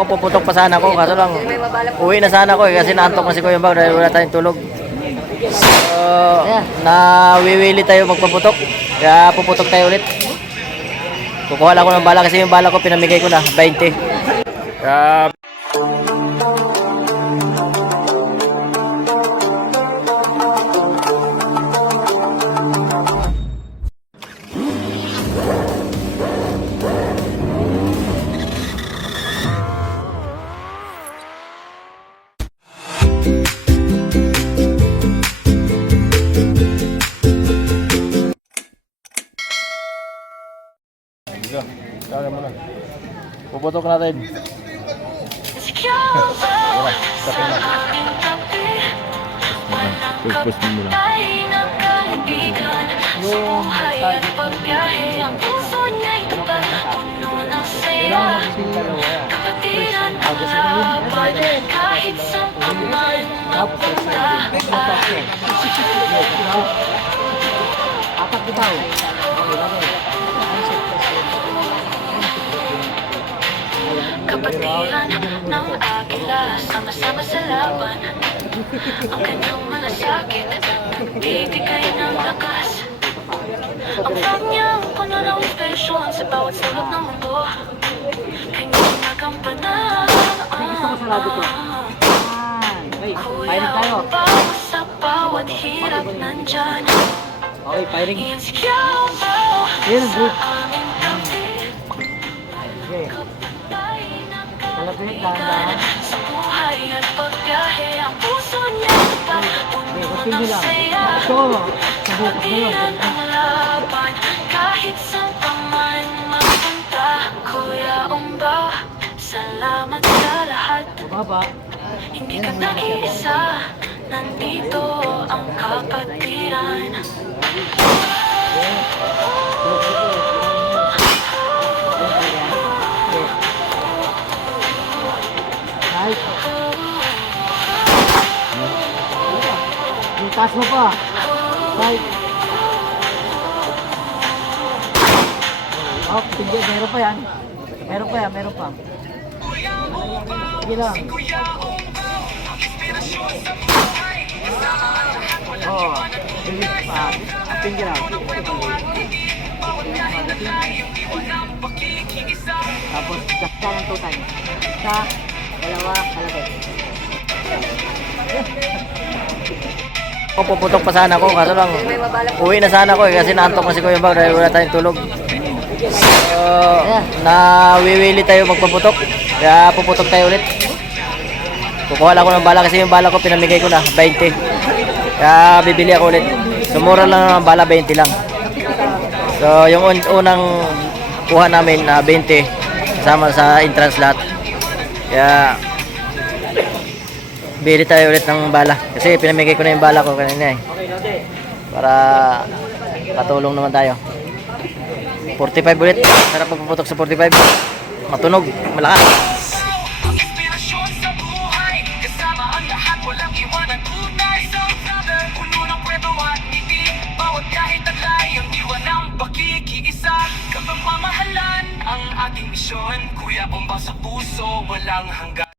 Puputok pa sana ako, kaso lang uwi na sana ako kasi naantok na si Kuya Bang dahil wala tayong tulog. So, nawiwili tayo magpaputok. Kaya puputok tayo ulit. Kukuha lang ako ng bala kasi yung bala ko pinamigay ko na 20. Kaya kaya mo na. Puputok natin. Stopin na. Push mo lang. Apat bitaw. Kapatiran ng agila, sama-sama sa laban. Ang kanyang malasakit, nagbibigay ng lakas. Ang kanyang pananang passion sa bawat sulok ng mundo. Kanyang nagampanan. Kuya ang bawas sa bawat hirap nandyan. Okay, firing. Insecure mo sa aming tabi. Kalapit lang. Sa buhay at pagbiyahe, ang puso niya puno ng saya. Kapatiran ang laban, kahit saan pa man mapunta. Kuya Umba, salamat sa lahat. Hindi ka nag-iisa, nandito ang kapatiran. Yung taas mo pa. Right. Oh, hindi. Meron pa yan. Meron pa. Sige lang. Oh, bilis pa. Tingin lang. Tapos, dakta ng 2 times. Isa, dalawa, kalapit. Puputok pa sana ako, kaso lang uwi na sana ako kasi naantok na si Kuya Bang dahil wala tayong tulog. So, nawiwili tayo magpaputok. Kaya puputok tayo ulit. Kukuha lang ako ng bala kasi yung bala ko pinamigay ko na 20. Kaya bibili ako ulit. Sumura lang ng bala, 20 lang. So, yung unang kuha namin na 20 kasama sa entrance lahat. Kaya bili tayo ulit ng bala kasi pinamigay ko na yung bala ko kanina para katulong naman tayo. 45 ulit. Sarap magpuputok sa 45. Matunog, malakas. Kapagmamahalan ang ating misyon, Kuya Umba sa puso, walang hanggan.